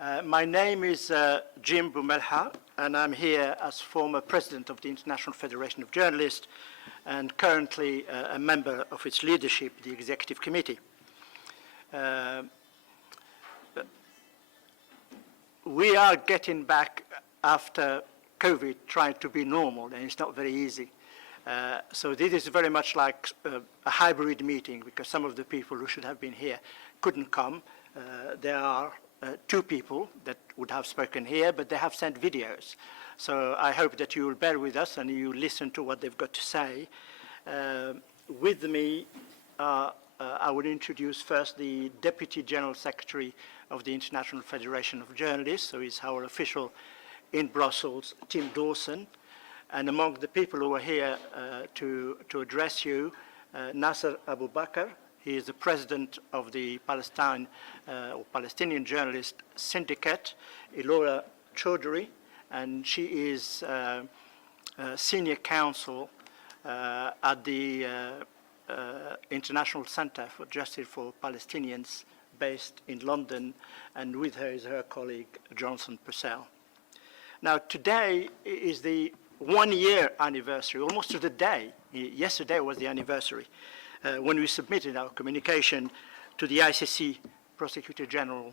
My name is Jim Boumelha, and I'm here as former president of the International Federation of Journalists and currently a member of its leadership, the Executive Committee. We are getting back after COVID, trying to be normal, and it's not very easy. So this is very much like a hybrid meeting, because some of the people who should have been here couldn't come. There are two people that would have spoken here, but they have sent videos. So I hope that you will bear with us and you listen to what they've got to say. With me, I will introduce first the Deputy General Secretary of the International Federation of Journalists, so he's our official in Brussels, Tim Dawson. And among the people who are here to address you, Nasser Abu Bakr. He is the president of the Palestinian Journalist Syndicate, Ilora Chaudhry, and she is senior counsel at the International Center for Justice for Palestinians based in London, and with her is her colleague, Johnson Purcell. Now, today is the one-year anniversary, almost to the day. Yesterday was the anniversary, when we submitted our communication to the ICC Prosecutor General,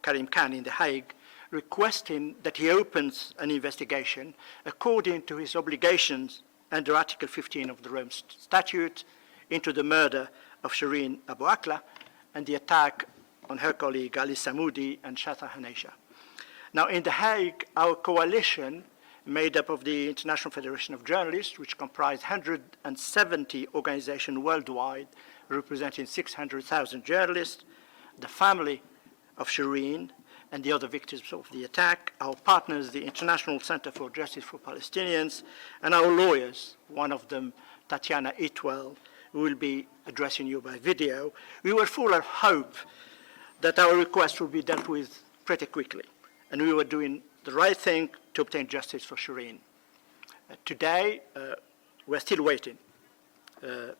Karim Khan in The Hague, requesting that he opens an investigation according to his obligations under Article 15 of the Rome Statute into the murder of Shireen Abu Akleh and the attack on her colleague Ali Samoudi and Shata Hanesha. Now, in The Hague, our coalition, made up of the International Federation of Journalists, which comprise 170 organizations worldwide, representing 600,000 journalists, the family of Shireen and the other victims of the attack, our partners, the International Center for Justice for Palestinians, and our lawyers, one of them, Tatiana Itwell, who will be addressing you by video. We were full of hope that our request would be dealt with pretty quickly, and we were doing the right thing to obtain justice for Shireen. Today, we're still waiting,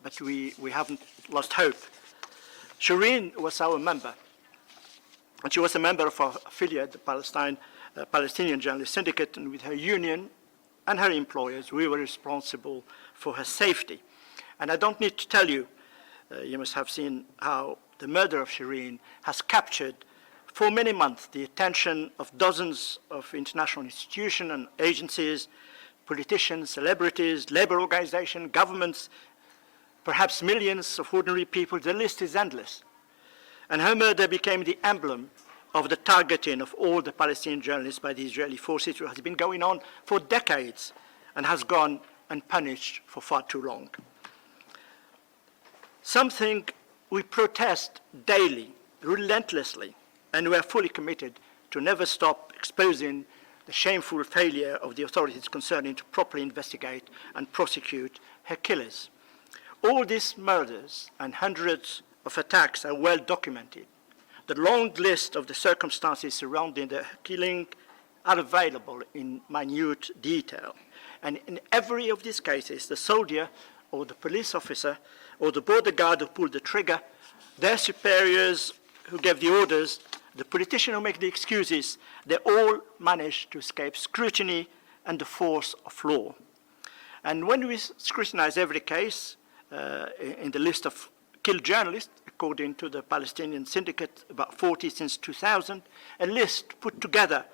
but we haven't lost hope. Shireen was our member, and she was a member of our affiliate, the Palestinian Journalist Syndicate, and with her union and her employers, we were responsible for her safety. And I don't need to tell you, you must have seen how the murder of Shireen has captured for many months the attention of dozens of international institutions and agencies, politicians, celebrities, labor organizations, governments, perhaps millions of ordinary people. The list is endless. And her murder became the emblem of the targeting of all the Palestinian journalists by the Israeli forces, which has been going on for decades and has gone unpunished for far too long. Something we protest daily, relentlessly, and we are fully committed to never stop exposing the shameful failure of the authorities concerned to properly investigate and prosecute her killers. All these murders and hundreds of attacks are well documented. The long list of the circumstances surrounding the killing are available in minute detail. And in every of these cases, the soldier or the police officer or the border guard who pulled the trigger, their superiors who gave the orders, the politicians who make the excuses, they all manage to escape scrutiny and the force of law. And when we scrutinize every case in the list of killed journalists, according to the Palestinian Syndicate, about 40 since 2000, a list put together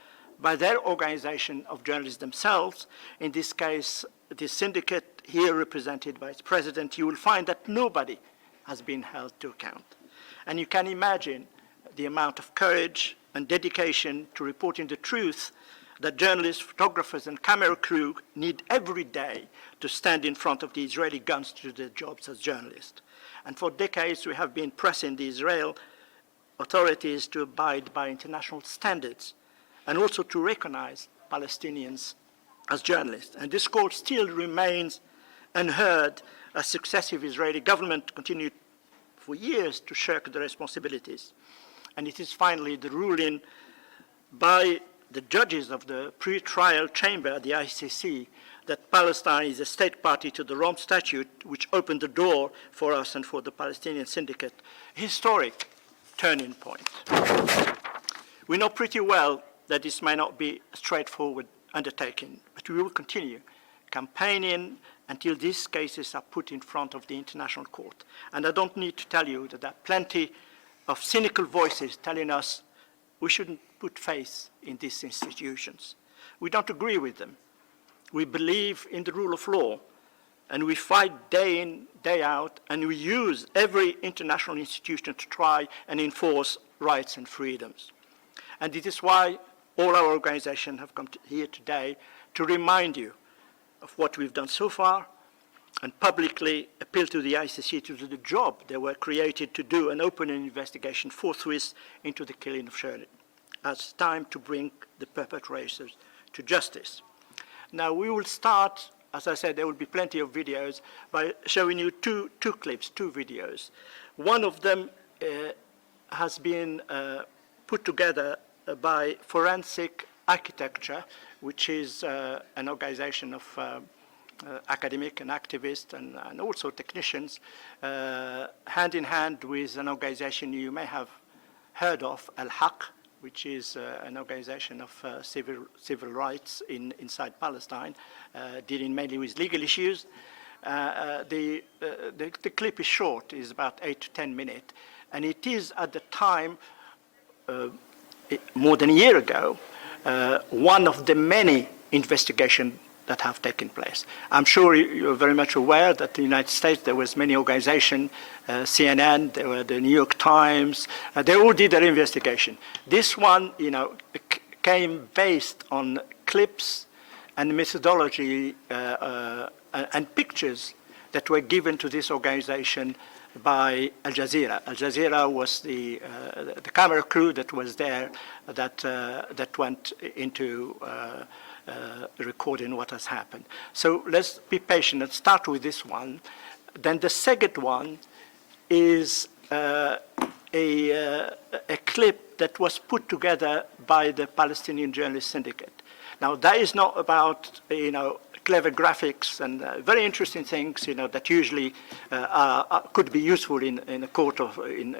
by their organization of journalists themselves, in this case, the syndicate here represented by its president, you will find that nobody has been held to account. And you can imagine the amount of courage and dedication to reporting the truth that journalists, photographers, and camera crew need every day to stand in front of the Israeli guns to do their jobs as journalists. And for decades, we have been pressing the Israel authorities to abide by international standards and also to recognize Palestinians as journalists. And this call still remains unheard as successive Israeli government continued for years to shirk their responsibilities. And it is finally the ruling by the judges of the pre-trial chamber, the ICC, that Palestine is a state party to the Rome Statute, which opened the door for us and for the Palestinian Syndicate. Historic turning point. We know pretty well that this may not be a straightforward undertaking, but we will continue campaigning until these cases are put in front of the International Court. And I don't need to tell you that there are plenty of cynical voices telling us we shouldn't put faith in these institutions. We don't agree with them. We believe in the rule of law, and we fight day in, day out, and we use every international institution to try and enforce rights and freedoms. And it is why all our organizations have come here today to remind you of what we've done so far and publicly appeal to the ICC to do the job they were created to do and open an investigation forthwith into the killing of Shireen. It's time to bring the perpetrators to justice. Now we will start, as I said, there will be plenty of videos, by showing you two clips, two videos. One of them has been put together by Forensic Architecture, which is an organization of academic and activists and also technicians, hand in hand with an organization you may have heard of, Al-Haq, which is an organization of civil rights inside Palestine, dealing mainly with legal issues. The clip is short, is about 8 to 10 minutes, and it is at the time, more than a year ago, one of the many investigations that have taken place. I'm sure you're very much aware that in the United States there was many organizations, CNN, there were the New York Times, they all did their investigation. This one, came based on clips and methodology and pictures that were given to this organization by Al Jazeera. Al Jazeera was the camera crew that was there that went into recording what has happened. So let's be patient and start with this one. Then the second one is a clip that was put together by the Palestinian Journalist Syndicate. Now that is not about clever graphics and very interesting things that usually could be useful in a court of in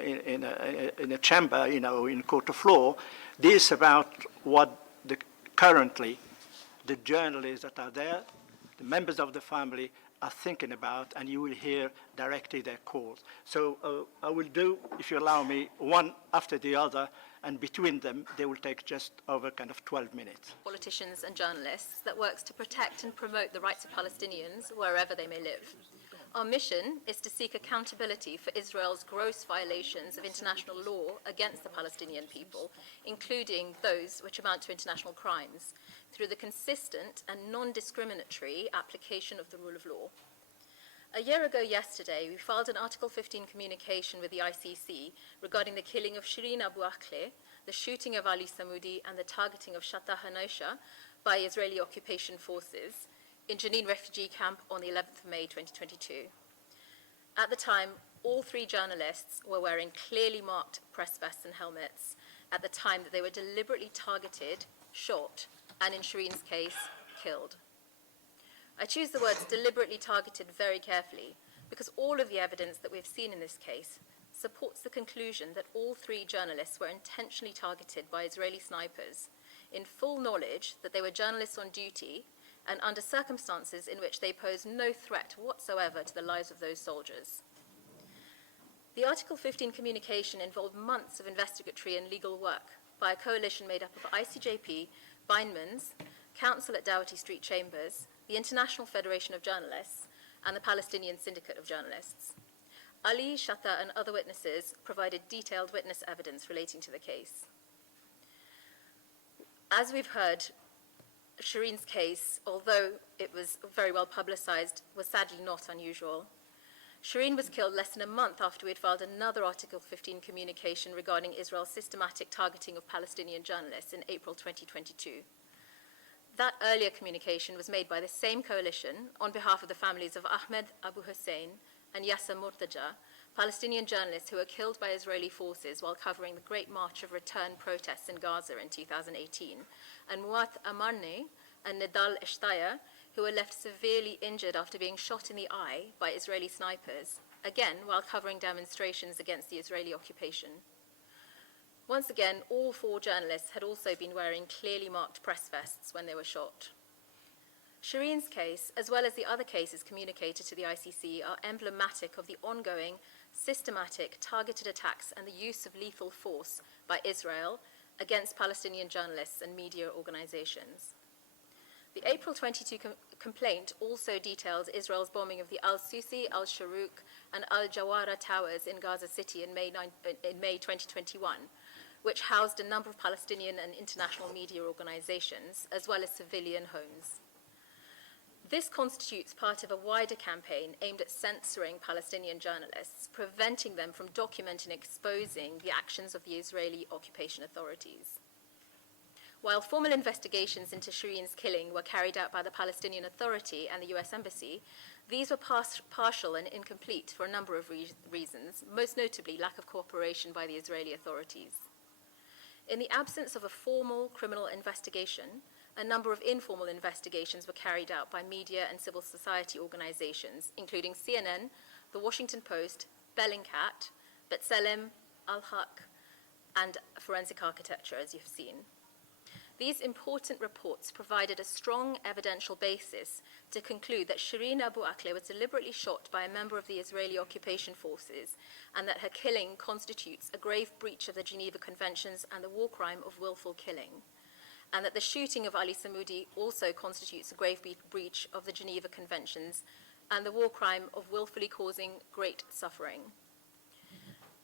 a chamber in a court of law. This is about what currently the journalists that are there, the members of the family, are thinking about, and you will hear directly their calls. So I will do, if you allow me, one after the other, and between them, they will take just over kind of 12 minutes. Politicians and journalists that works to protect and promote the rights of Palestinians wherever they may live. Our mission is to seek accountability for Israel's gross violations of international law against the Palestinian people, including those which amount to international crimes, through the consistent and non-discriminatory application of the rule of law. A year ago yesterday, we filed an Article 15 communication with the ICC regarding the killing of Shireen Abu Akleh, the shooting of Ali Samoudi, and the targeting of Shattah Hanausha by Israeli occupation forces in Jenin refugee camp on the 11th of May 2022. At the time, all three journalists were wearing clearly marked press vests and helmets at the time that they were deliberately targeted, shot, and in Shireen's case, killed. I choose the words deliberately targeted very carefully because all of the evidence that we've seen in this case supports the conclusion that all three journalists were intentionally targeted by Israeli snipers in full knowledge that they were journalists on duty and under circumstances in which they pose no threat whatsoever to the lives of those soldiers. The Article 15 communication involved months of investigatory and legal work by a coalition made up of ICJP, Bindmans, Council at Dougherty Street Chambers, the International Federation of Journalists, and the Palestinian Syndicate of Journalists. Ali, Shattah, and other witnesses provided detailed witness evidence relating to the case. As we've heard, Shireen's case, although it was very well publicized, was sadly not unusual. Shireen was killed less than a month after we had filed another Article 15 communication regarding Israel's systematic targeting of Palestinian journalists in April 2022. That earlier communication was made by the same coalition on behalf of the families of Ahmed Abu Hussein and Yasser Murtaja, Palestinian journalists who were killed by Israeli forces while covering the Great March of Return protests in Gaza in 2018, and Muat Amarne and Nidal Eshtaya, who were left severely injured after being shot in the eye by Israeli snipers, again while covering demonstrations against the Israeli occupation. Once again, all 4 journalists had also been wearing clearly marked press vests when they were shot. Shireen's case, as well as the other cases communicated to the ICC, are emblematic of the ongoing, systematic, targeted attacks and the use of lethal force by Israel against Palestinian journalists and media organizations. The April 22 complaint also details Israel's bombing of the Al-Susi, Al-Sharuk, and Al-Jawara towers in Gaza City in May 2021, which housed a number of Palestinian and international media organizations, as well as civilian homes. This constitutes part of a wider campaign aimed at censoring Palestinian journalists, preventing them from documenting and exposing the actions of the Israeli occupation authorities. While formal investigations into Shireen's killing were carried out by the Palestinian Authority and the US Embassy, these were partial and incomplete for a number of reasons, most notably lack of cooperation by the Israeli authorities. In the absence of a formal criminal investigation, a number of informal investigations were carried out by media and civil society organizations, including CNN, The Washington Post, Bellingcat, B'Tselem, Al-Haq, and Forensic Architecture, as you've seen. These important reports provided a strong evidential basis to conclude that Shireen Abu Akleh was deliberately shot by a member of the Israeli occupation forces, and that her killing constitutes a grave breach of the Geneva Conventions and the war crime of willful killing, and that the shooting of Ali Samoudi also constitutes a grave breach of the Geneva Conventions and the war crime of willfully causing great suffering.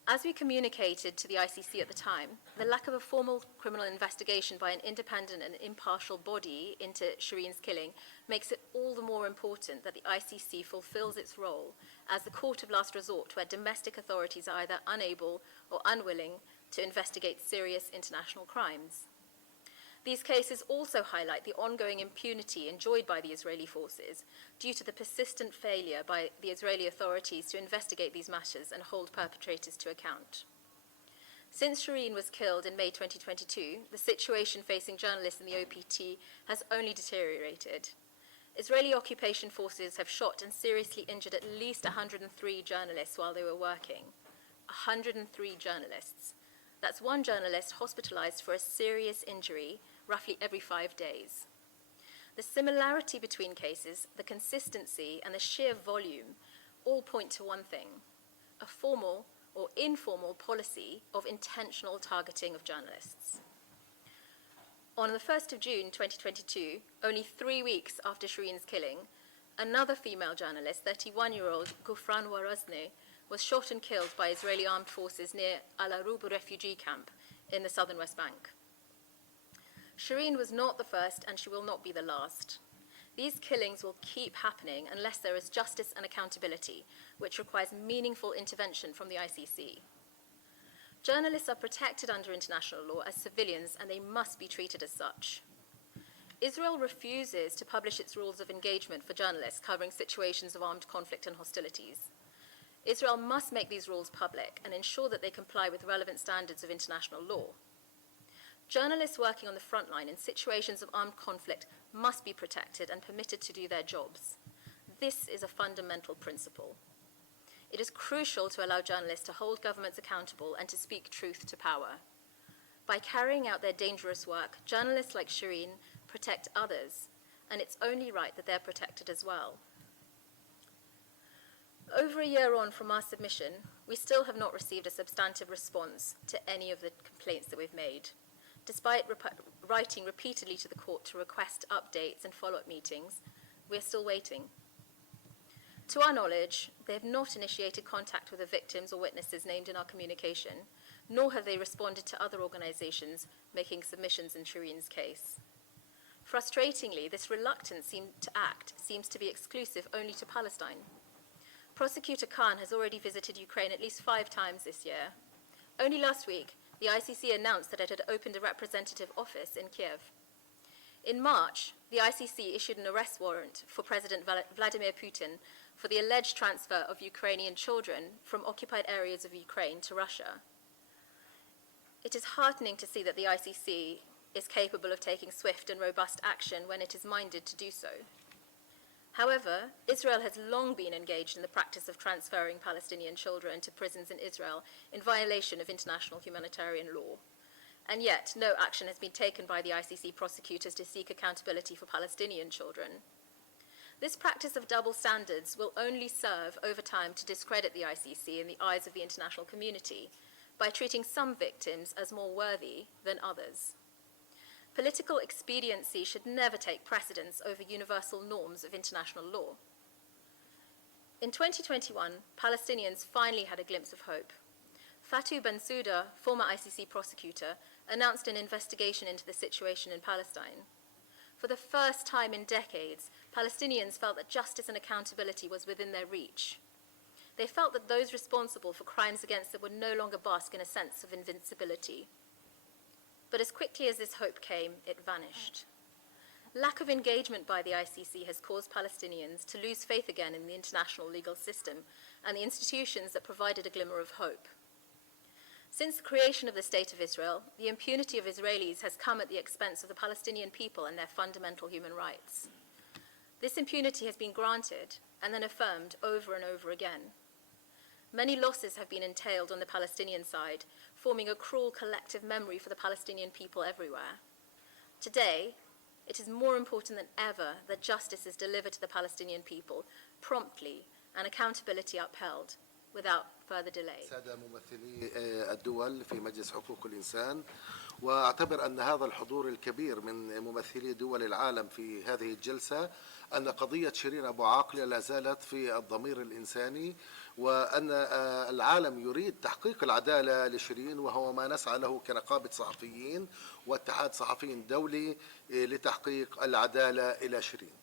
As we communicated to the ICC at the time, the lack of a formal criminal investigation by an independent and impartial body into Shireen's killing makes it all the more important that the ICC fulfills its role as the court of last resort, where domestic authorities are either unable or unwilling to investigate serious international crimes. These cases also highlight the ongoing impunity enjoyed by the Israeli forces due to the persistent failure by the Israeli authorities to investigate these matters and hold perpetrators to account. Since Shireen was killed in May 2022, the situation facing journalists in the OPT has only deteriorated. Israeli occupation forces have shot and seriously injured at least 103 journalists while they were working. 103 journalists. That's one journalist hospitalized for a serious injury roughly every 5 days. The similarity between cases, the consistency, and the sheer volume all point to one thing: a formal or informal policy of intentional targeting of journalists. On the 1st of June 2022, only 3 weeks after Shireen's killing, another female journalist, 31-year-old Gufran Warazne, was shot and killed by Israeli armed forces near Al-Arub refugee camp in the southern West Bank. Shireen was not the first, and she will not be the last. These killings will keep happening unless there is justice and accountability, which requires meaningful intervention from the ICC. Journalists are protected under international law as civilians, and they must be treated as such. Israel refuses to publish its rules of engagement for journalists covering situations of armed conflict and hostilities. Israel must make these rules public and ensure that they comply with relevant standards of international law. Journalists working on the front line in situations of armed conflict must be protected and permitted to do their jobs. This is a fundamental principle. It is crucial to allow journalists to hold governments accountable and to speak truth to power. By carrying out their dangerous work, journalists like Shireen protect others, and it's only right that they're protected as well. Over a year on from our submission, we still have not received a substantive response to any of the complaints that we've made. Despite writing repeatedly to the court to request updates and follow-up meetings, we're still waiting. To our knowledge, they have not initiated contact with the victims or witnesses named in our communication, nor have they responded to other organizations making submissions in Shireen's case. Frustratingly, this reluctance to act seems to be exclusive only to Palestine. Prosecutor Khan has already visited Ukraine at least 5 times this year. Only last week, the ICC announced that it had opened a representative office in Kiev. In March, the ICC issued an arrest warrant for President Vladimir Putin for the alleged transfer of Ukrainian children from occupied areas of Ukraine to Russia. It is heartening to see that the ICC is capable of taking swift and robust action when it is minded to do so. However, Israel has long been engaged in the practice of transferring Palestinian children to prisons in Israel in violation of international humanitarian law. and yet no action has been taken by the ICC prosecutors to seek accountability for Palestinian children. This practice of double standards will only serve over time to discredit the ICC in the eyes of the international community by treating some victims as more worthy than others. Political expediency should never take precedence over universal norms of international law. In 2021, Palestinians finally had a glimpse of hope. Fatou Bensouda, former ICC prosecutor, announced an investigation into the situation in Palestine. For the first time in decades, Palestinians felt that justice and accountability was within their reach. They felt that those responsible for crimes against them would no longer bask in a sense of invincibility. But as quickly as this hope came, it vanished. Lack of engagement by the ICC has caused Palestinians to lose faith again in the international legal system and the institutions that provided a glimmer of hope. Since the creation of the State of Israel, the impunity of Israelis has come at the expense of the Palestinian people and their fundamental human rights. This impunity has been granted and then affirmed over and over again. Many losses have been entailed on the Palestinian side, forming a cruel collective memory for the Palestinian people everywhere. Today, it is more important than ever that justice is delivered to the Palestinian people promptly and accountability upheld without further delay. سادة ممثلي الدول في مجلس حقوق الإنسان، وأعتبر أن هذا الحضور الكبير من ممثلي دول العالم في هذه الجلسة أن قضية شيرين أبو عاقلة لا زالت في الضمير الإنساني، وأن العالم يريد تحقيق العدالة لشيرين، وهو ما نسعى له كنقابة صحفيين واتحاد صحفيين دولي لتحقيق العدالة إلى شيرين.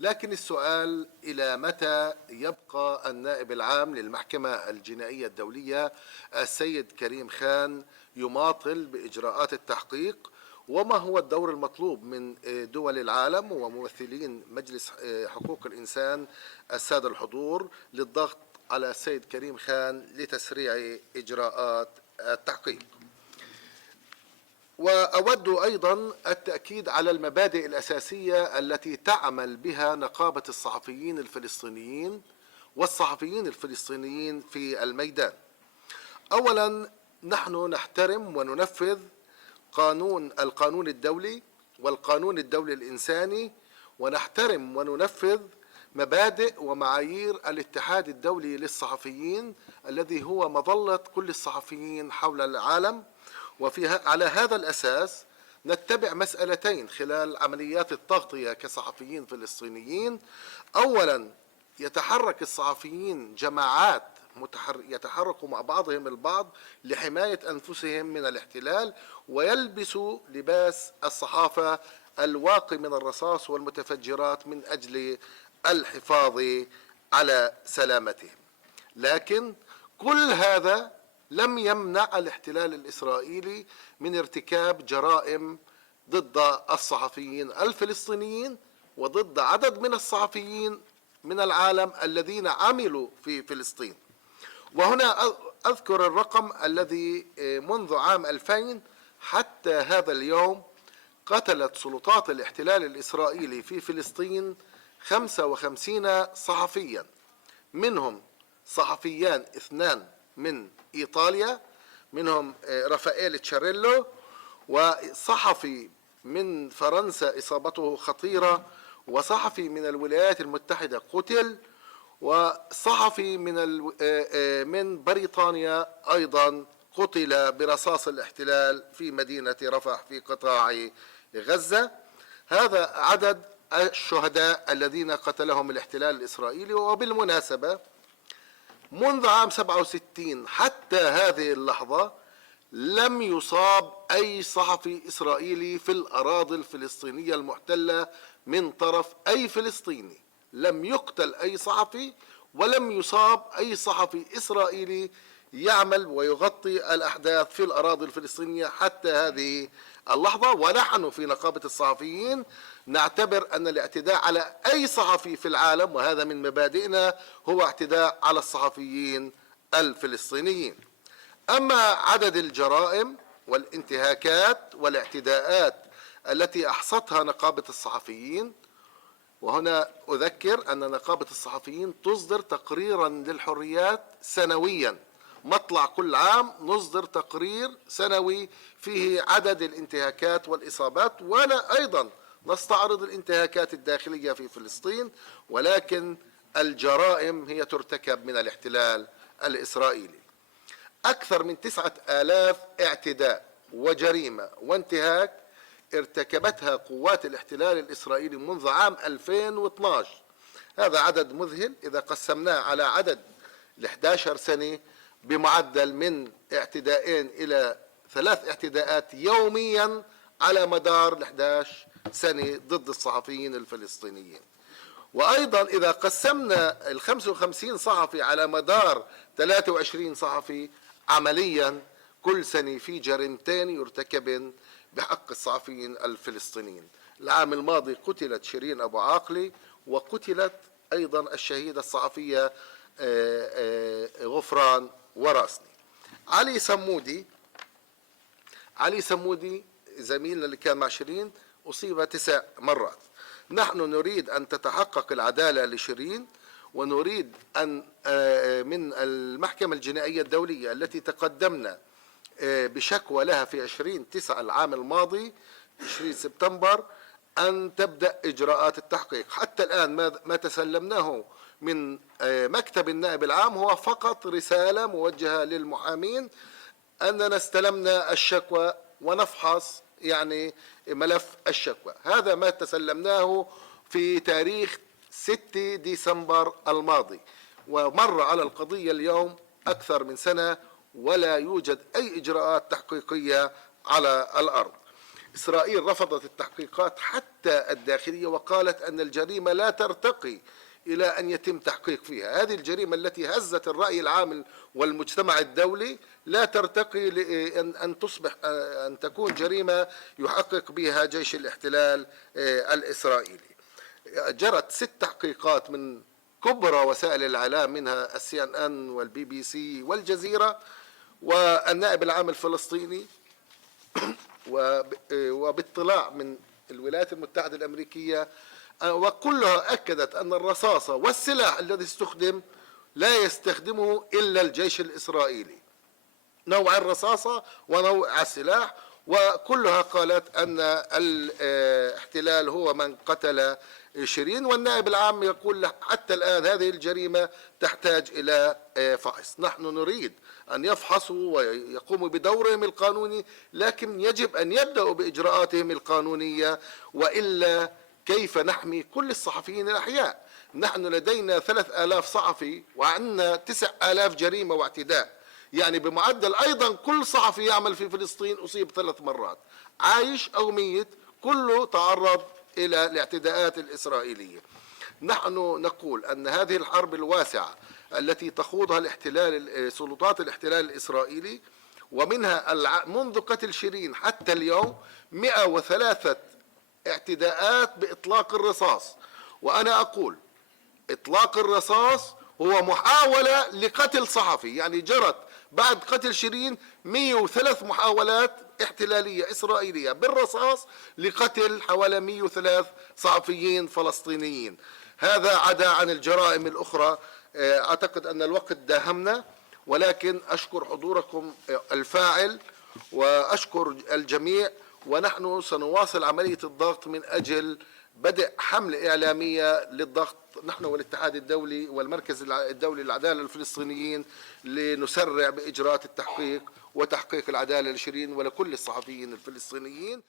لكن السؤال إلى متى يبقى النائب العام للمحكمة الجنائية الدولية السيد كريم خان يماطل بإجراءات التحقيق، وما هو الدور المطلوب من دول العالم وممثلين مجلس حقوق الإنسان السادة الحضور للضغط على السيد كريم خان لتسريع إجراءات التحقيق. وأود أيضا التأكيد على المبادئ الأساسية التي تعمل بها نقابة الصحفيين الفلسطينيين والصحفيين الفلسطينيين في الميدان. أولا، نحن نحترم وننفذ القانون الدولي والقانون الدولي الإنساني، ونحترم وننفذ مبادئ ومعايير الاتحاد الدولي للصحفيين الذي هو مظلة كل الصحفيين حول العالم. على هذا الأساس نتبع مسألتين خلال عمليات التغطية كصحفيين فلسطينيين. أولا، يتحرك الصحفيين جماعات يتحركوا مع بعضهم البعض لحماية أنفسهم من الاحتلال، ويلبسوا لباس الصحافة الواقي من الرصاص والمتفجرات من أجل الحفاظ على سلامتهم. لكن كل هذا لم يمنع الاحتلال الإسرائيلي من ارتكاب جرائم ضد الصحفيين الفلسطينيين وضد عدد من الصحفيين من العالم الذين عملوا في فلسطين. وهنا أذكر الرقم الذي منذ عام 2000 حتى هذا اليوم قتلت سلطات الاحتلال الإسرائيلي في فلسطين 55 صحفيا، منهم صحفيان 2 من إيطاليا، منهم رافائيل تشاريلو، وصحفي من فرنسا إصابته خطيرة، وصحفي من الولايات المتحدة قتل، وصحفي من بريطانيا أيضا قتل برصاص الاحتلال في مدينة رفح في قطاع غزة. هذا عدد الشهداء الذين قتلهم الاحتلال الإسرائيلي. وبالمناسبة منذ عام 67 حتى هذه اللحظة لم يصاب أي صحفي إسرائيلي في الأراضي الفلسطينية المحتلة من طرف أي فلسطيني. لم يقتل أي صحفي ولم يصاب أي صحفي إسرائيلي يعمل ويغطي الأحداث في الأراضي الفلسطينية حتى هذه اللحظة. ونحن في نقابة الصحفيين نعتبر أن الاعتداء على أي صحفي في العالم، وهذا من مبادئنا، هو اعتداء على الصحفيين الفلسطينيين. أما عدد الجرائم والانتهاكات والاعتداءات التي أحصتها نقابة الصحفيين، وهنا أذكر أن نقابة الصحفيين تصدر تقريرا للحريات سنويا مطلع كل عام نصدر تقرير سنوي فيه عدد الانتهاكات والإصابات، ولا أيضا نستعرض الانتهاكات الداخلية في فلسطين، ولكن الجرائم هي ترتكب من الاحتلال الإسرائيلي. أكثر من 9,000 اعتداء وجريمة وانتهاك ارتكبتها قوات الاحتلال الإسرائيلي منذ عام 2012. هذا عدد مذهل إذا قسمناه على عدد ال 11 سنة، بمعدل من اعتداءين إلى 3 اعتداءات يوميا على مدار ال 11 سنة ضد الصحفيين الفلسطينيين. وأيضا إذا قسمنا ال 55 صحفي على مدار 23 صحفي، عمليا كل سنة في جريمتين يرتكبن بحق الصحفيين الفلسطينيين. العام الماضي قتلت شيرين أبو عاقلة، وقتلت أيضا الشهيدة الصحفية غفران وراسني. علي سمودي زميلنا اللي كان مع شيرين أصيب 9 مرات. نحن نريد أن تتحقق العدالة لشيرين، ونريد أن من المحكمة الجنائية الدولية التي تقدمنا بشكوى لها في 20/9 العام الماضي 20 سبتمبر أن تبدأ إجراءات التحقيق. حتى الآن ما تسلمناه من مكتب النائب العام هو فقط رسالة موجهة للمحامين أننا استلمنا الشكوى ونفحص يعني ملف الشكوى. هذا ما تسلمناه في تاريخ 6 ديسمبر الماضي، ومر على القضية اليوم أكثر من سنة ولا يوجد أي إجراءات تحقيقية على الأرض. إسرائيل رفضت التحقيقات حتى الداخلية، وقالت أن الجريمة لا ترتقي إلى أن يتم تحقيق فيها. هذه الجريمة التي هزت الرأي العام والمجتمع الدولي لا ترتقي أن تكون جريمة يحقق بها جيش الاحتلال الإسرائيلي. جرت 6 تحقيقات من كبرى وسائل الإعلام، منها CNN والBBC والجزيرة والنائب العام الفلسطيني، وباطلاع من الولايات المتحدة الأمريكية، وكلها أكدت أن الرصاصة والسلاح الذي استخدم لا يستخدمه إلا الجيش الإسرائيلي، نوع الرصاصة ونوع السلاح، وكلها قالت أن الاحتلال هو من قتل شيرين. والنائب العام يقول حتى الآن هذه الجريمة تحتاج إلى فحص. نحن نريد أن يفحصوا ويقوموا بدورهم القانوني، لكن يجب أن يبدأوا بإجراءاتهم القانونية، وإلا كيف نحمي كل الصحفيين الأحياء؟ نحن لدينا 3,000 صحفي وعندنا 9,000 جريمة واعتداء، يعني بمعدل أيضا كل صحفي يعمل في فلسطين أصيب 3 مرات، عايش أو ميت، كله تعرض إلى الاعتداءات الإسرائيلية. نحن نقول أن هذه الحرب الواسعة التي تخوضها سلطات الاحتلال الإسرائيلي، ومنها منذ قتل شيرين حتى اليوم 103 اعتداءات بإطلاق الرصاص. وأنا أقول إطلاق الرصاص هو محاولة لقتل صحفي، يعني جرت بعد قتل شيرين 103 محاولات احتلالية إسرائيلية بالرصاص لقتل حوالي 103 صحفيين فلسطينيين. هذا عدا عن الجرائم الأخرى. أعتقد أن الوقت داهمنا، ولكن أشكر حضوركم الفاعل وأشكر الجميع، ونحن سنواصل عملية الضغط من أجل بدء حملة إعلامية للضغط نحن والاتحاد الدولي والمركز الدولي للعدالة للفلسطينيين، لنسرع بإجراءات التحقيق وتحقيق العدالة لشيرين ولكل الصحفيين الفلسطينيين.